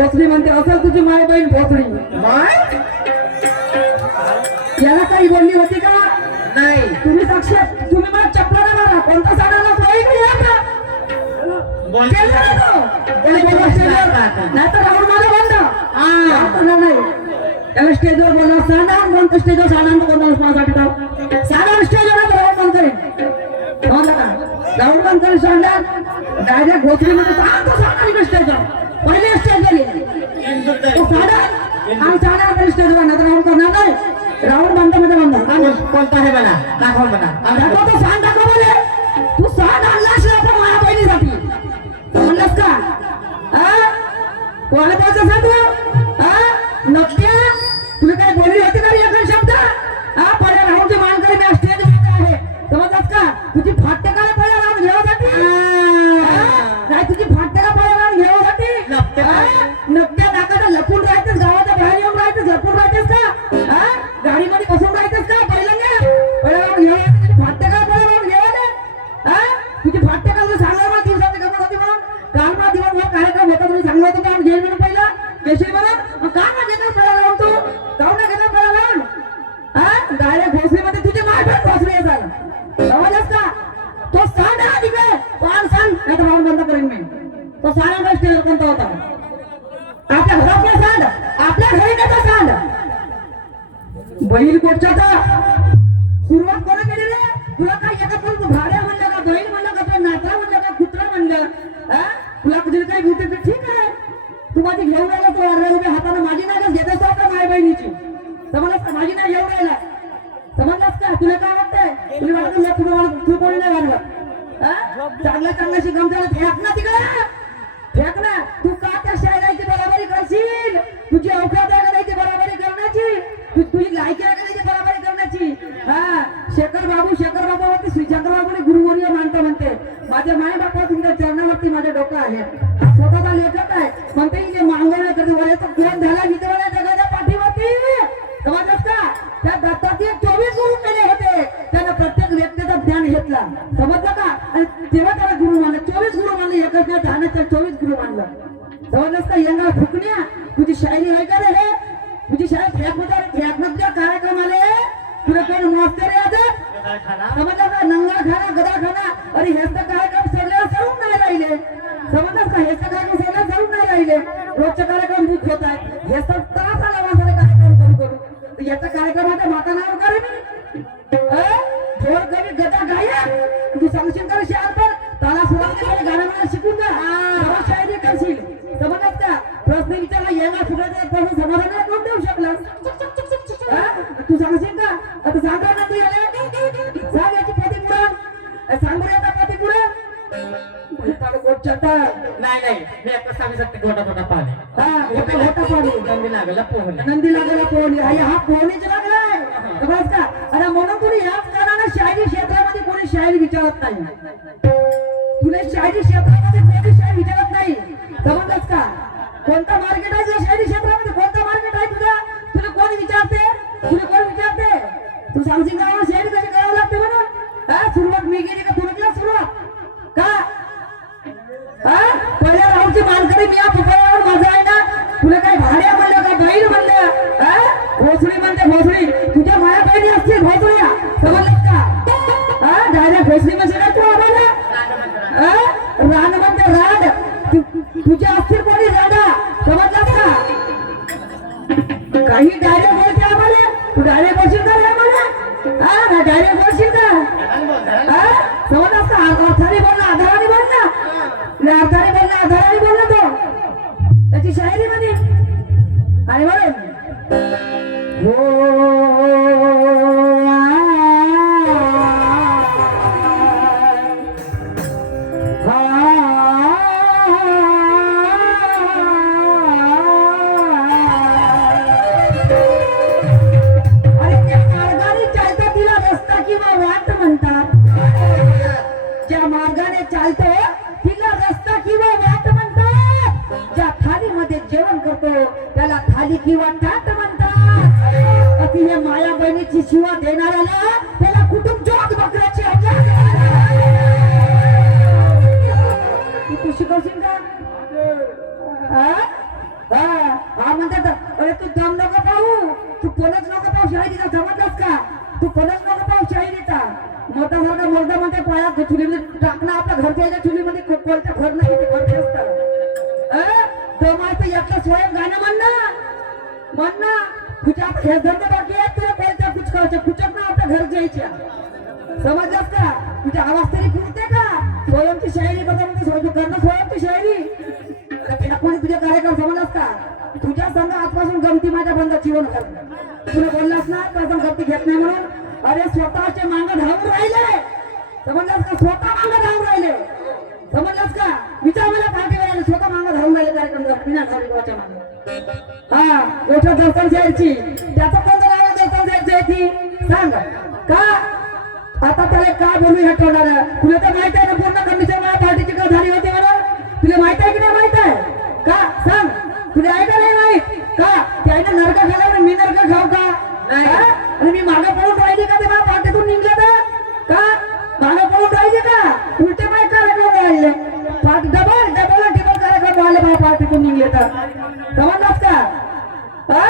भोसडी म्हणते असेल तुझी माय बहीण भोसडी. माय? याला काही बोलली होती का? नाही. तुम्ही साक्ष तुम्ही मला चपला मारा कोणता साड्याला पोळी नाही आता. नाही. नाहीतर राहुल माझा बंद हा, नाही त्याला स्टेजवर बोलवा सांगा कोणतं स्टेजवर सांगा कोणता माझ्यासाठी जाऊ सांगा स्टेजवर राहुल बंद करेन समजलं का राहुल बंद करेन सांगा. डायरेक्ट घोसरी मध्ये सांगतो सांगा इकडे स्टेजवर पहिले स्टेजवर ये तो साडा आणि साडा करेन स्टेजवर नाही राहुल करणार नाही राहुल बंदमध्ये बंद आणि कोणता आहे म्हणा दाखव म्हणा दाखव तो सांग दाखव बोले। तू सांग आणलास ना आपल्या माझ्या बहिणीसाठी म्हणलास का? कोणाला बोलतो सांग तू? नक्की तुला काय बोलली होती का शब्द? हा पडे राहून मानकरी मी स्टेज आहे समजलास का? तुझी राहून हा? तुझी का राहून झालं तो सांग ना तिकडे पान सांग नाही तर बंद करेन मी तो सारा गोष्ट कोणता होता? आपल्या घरातला सांड आपल्या घरी त्याचा सांड बैल कोटच्याचा सुरुवात कोण केली तुला काय एका पण भाड्या म्हणलं का बैल म्हणलं का तो नात्रा म्हणलं का कुत्रा म्हणलं? हा? तुला तुझी काही घेते येते ठीक आहे. तू माझी घेऊन राहिला तो अर्ध्या उभ्या हाताने माझी नाही घेत असतो का माय बहिणीची समजलास का माझी नाही घेऊन राहिला समजलास का तुला काय वाटतंय तुला वाटतं मी तुला मला तू कोणी नाही वाटलं हा? कशी चांगल्याशी फेक ना तिकडे? फेक ना. तू का त्या शाळेची बराबरी करशील? तुझी अवकात आहे का बराबरी करण्याची? तू तुझी लायकी आहे का ती बराबरी करण्याची? हा. शेखर बाबू शेखर बाबा वरती श्री बाबूने गुरुवर्य मानतो म्हणते. माझ्या माय बापा तुमच्या चरणावरती माझे डोकं आहे. स्वतःचा लेखक आहे. म्हणते की जे मांगवण्या कधी वयाचा कोण झाला का फुकण्या तुझी शायरी आहे का रे. हे तुझी शाळा फेकमध्ये फेकमधल्या कार्यक्रम आले तुला कोण मास्तर आहे समजलं का? नंगा खाना गदा खाना अरे तर कार्यक्रम सगळे सरून नाही राहिले. समजलं का? तर कार्यक्रम सगळे सरून नाही राहिले. रोजचे कार्यक्रम बुक होत आहेत. तर त्रास आला माझा कार्यक्रम करू करू. याचा कार्यक्रम आता माता नाही नाही. मी आता सांगू शकते गोटा गोटा पाणी. मोठा मोठा पाणी गंगी लागला पोहला नंदी लागला पोहणी. आई हा पोहणीच लागलाय बस का? अरे म्हणून तुम्ही याच कारणाने शायरी क्षेत्रामध्ये कोणी शायरी विचारत नाही. तुला शायरी क्षेत्रामध्ये कोणी शायरी विचारत नाही. समजलंस का? कोणता मार्केट आहे तुझ्या शायरी क्षेत्रामध्ये? कोणता मार्केट आहे तुझा? तुला कोण विचारते? तुला कोण विचारते? तू सांगशील का? शायरी कशी करावं लागते म्हणून? हा सुरुवात मी गेली का? तुला केला सुरुवात? का? पहिल्या राऊंडची मानकरी मी या पुतळ्यावर माझा आहे ना? तुला काय भाड्या म्हणलं काय बहीण म्हणलं? हा? भोसडी म्हणते भोसडी तुझ्या माया बहिणी असते भोसड्या समजलं का? हा? डायरेक्ट भोसडी म्हणजे काय तू आम्हाला? रान म्हणते राड तुझ्या असतील कोणी राडा समजलं का? काही डायरेक्ट बोलते आम्हाला? तू डायरेक्ट बोलशील का रे आम्हाला? हा? डायरेक्ट बोलशील का? हा? असता अर्थाने करतो त्याला खाली किंवा ताट म्हणतात. अति हे माया बहिणीची शिवा देणाऱ्याला त्याला कुटुंब जोत बकऱ्याची तू शिकवशील का? हा? म्हणतात. अरे तू दम नको पाहू. तू पलच नको पाहू शाहिरीचा समजलास का? तू पलच नको पाहू शाहिरीचा मोठा मोठा मोठा म्हणते पाया चुलीमध्ये टाकणं आपल्या घरच्या चुलीमध्ये कोणत्या घर नाही. स्वयं गाणं म्हण ना. म्हण ना. तुझ्या धंदे बाकी आहेत तुला कोणत्या कुचकावच्या कुचक ना आपल्या घर जायच्या. समजलास का? तुझ्या आवाज तरी पुरते का? स्वयंची शायरी बघा तू करणं स्वयंची शायरी. कोणी तुझे कार्यक्रम समजलास का? तुझ्या संघ आजपासून गमती माझ्या बंद जीवन करत तुला बोललास ना का गमती घेत नाही म्हणून. अरे स्वतःचे मांग धावून राहिले. समजलास का? स्वतः मांग धावून राहिले समजलास का विचार मला पाठीवर स्वतः मांग धावून राहिले कार्यक्रम करत विना कार्यक्रमाच्या मागे हा मोठ्या दर्शन जायची. त्याचा कोणता नाव दर्शन जायची होती सांग. का? आता त्याला का बोलू हे तोंडाला तुला तर माहीत आहे ना पूर्ण कंडिशन मला पार्टीची का झाली होती मला तुला माहीत आहे की नाही माहीत आहे? का? सांग. तुला आहे नाही माहीत? का? त्याने नरका खाऊ का नाही. हा? आणि मी मागे पळून राहिली का ते माझ्या पार्टीतून निघले तर का मागे पळून राहिली का उलटे माय कार्यक्रम राहिले पार्टी डबल डबल टिबल कार्यक्रम राहिले माझ्या पार्टीतून निघले तर समजलास का हा?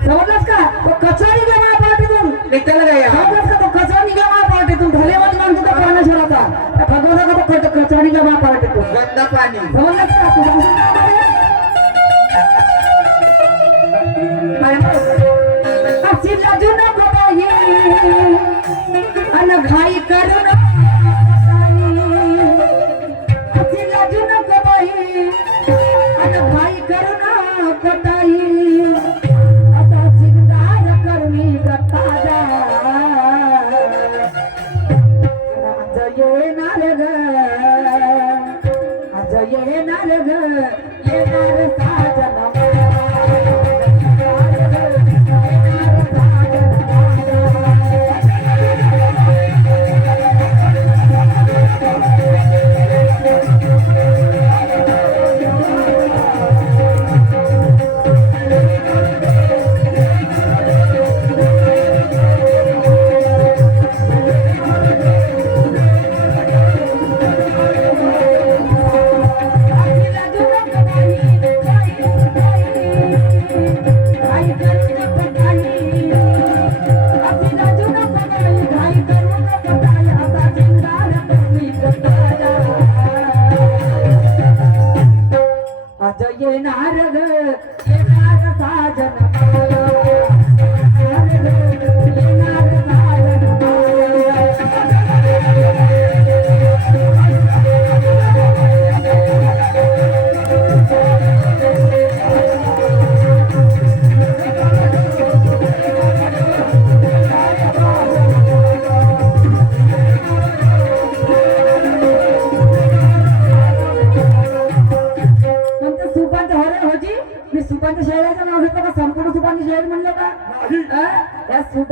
समजलास का तो कचरा निघला माझ्या पार्टीतून निघताना काय या? समजलास का तो कचरा निघला माझ्या पार्टीतून धलेवाद माणसं तो प्राणेश्वराचा त्या भगवानाचा तो निघला माझ्या पार्टीतून गंदा पाणी. का घाई करू नको आता चिंतार करमी गताजा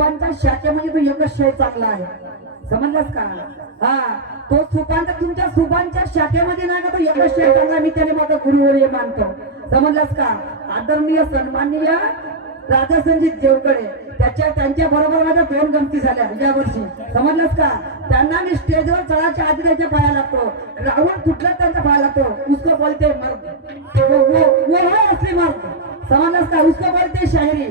या सुपांच्या शाखेमध्ये म्हणजे तो एकच चांगला आहे. समजलास का? हा तो सुपांत तुमच्या सुपांच्या शाखेमध्ये नाही का तो एकच चांगला मी त्याने माझा गुरुवर मानतो. समजलास का? आदरणीय सन्माननीय राजा संजीत देवकडे त्याच्या त्यांच्या बरोबर माझ्या दोन गमती झाल्या या वर्षी. समजलंच का? त्यांना मी स्टेजवर चढायच्या आधी त्यांच्या पाया लागतो. रावण कुठलाच त्यांचा पाया लागतो. उसको बोलते मर्द. वो वो वो असली मर्द. समजलंच का? उसको बोलते शायरी.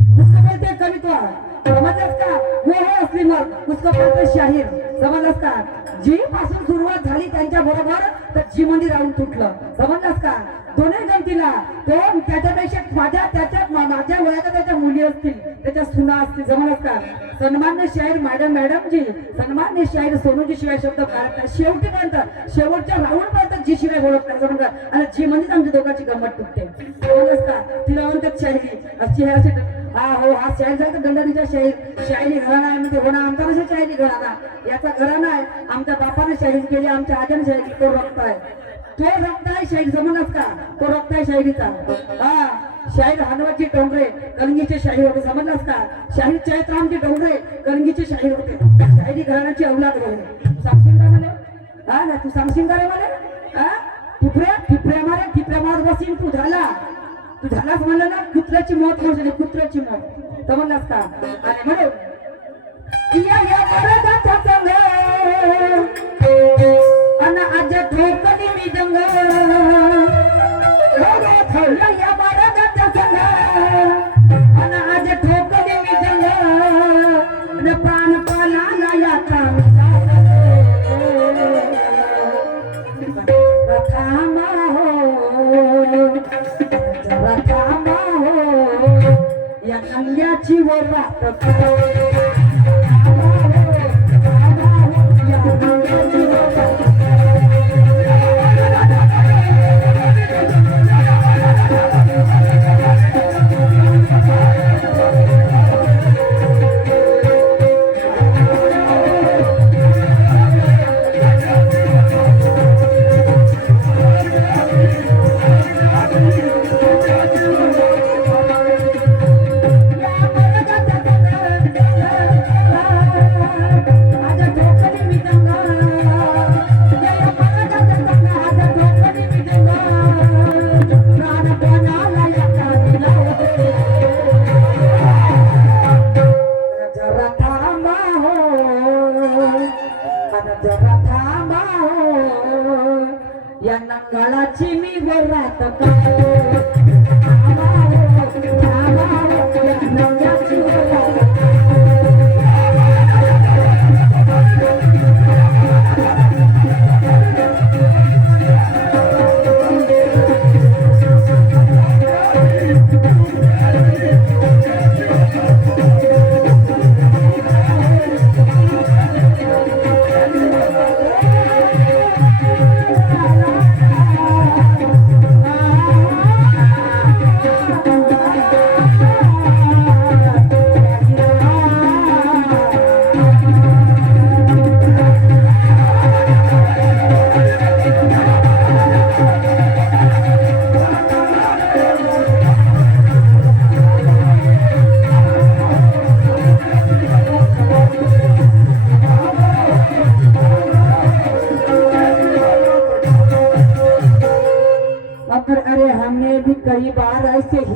उसको बोलते कविता. समजलास का वो है असली मर्द उसको बोलते शाहीर समजलास का जी पासून सुरुवात झाली त्यांच्या बरोबर तर जी मध्ये राहून तुटलं समजलास का दोन्ही जमतीला तो त्याच्यापेक्षा माझ्या त्याच्या माझ्या वयाच्या त्याच्या मुली असतील त्याच्या सुना असतील जमलच का सन्मान्य शाहीर मॅडम मॅडम जी सन्मान्य शाहीर सोनूजी शिवाय शब्द काढत शेवटी पर्यंत शेवटच्या राऊंड पर्यंत जी शिवाय बोलत नाही जमलं आणि जी म्हणजेच आमच्या दोघांची गंमत तुटते. समजलंस का तिला म्हणतात शाहिरी अशी हे हा हो हा शाहीर झाला गंडारीचा शाहीर. शाहिरी घराणा आहे म्हणजे होणार आमचा कशा शाहिरी घराणा? याचा घराणा आहे. आमच्या बापाने शाहीर केली आमच्या आजाने शाहिरी तो रक्त आहे. तो रक्ताय शाहीर जमनच का? तो रक्ताय शाहिरीचा हा शाहीर हनुमानची डोंगरे कलंगीचे शाहीर होते. समजलास का? शाहीर चैत्रामचे डोंगरे कलंगीचे शाहीर होते. शाहिरी घराण्याची अवलाद होते सांगशील का मला? हा ना तू सांगशील का रे मला? हा? टिपऱ्या टिपऱ्या मारे टिपऱ्या मार बसीन तू झाला. तू झालाच म्हणलं ना कुत्र्याची मौत म्हणजे कुत्र्याची मौत. समजलास का? आणि म्हणून या या बरदाचा संग the जरा थांबा हो. या नंगाळाची मी वरात काय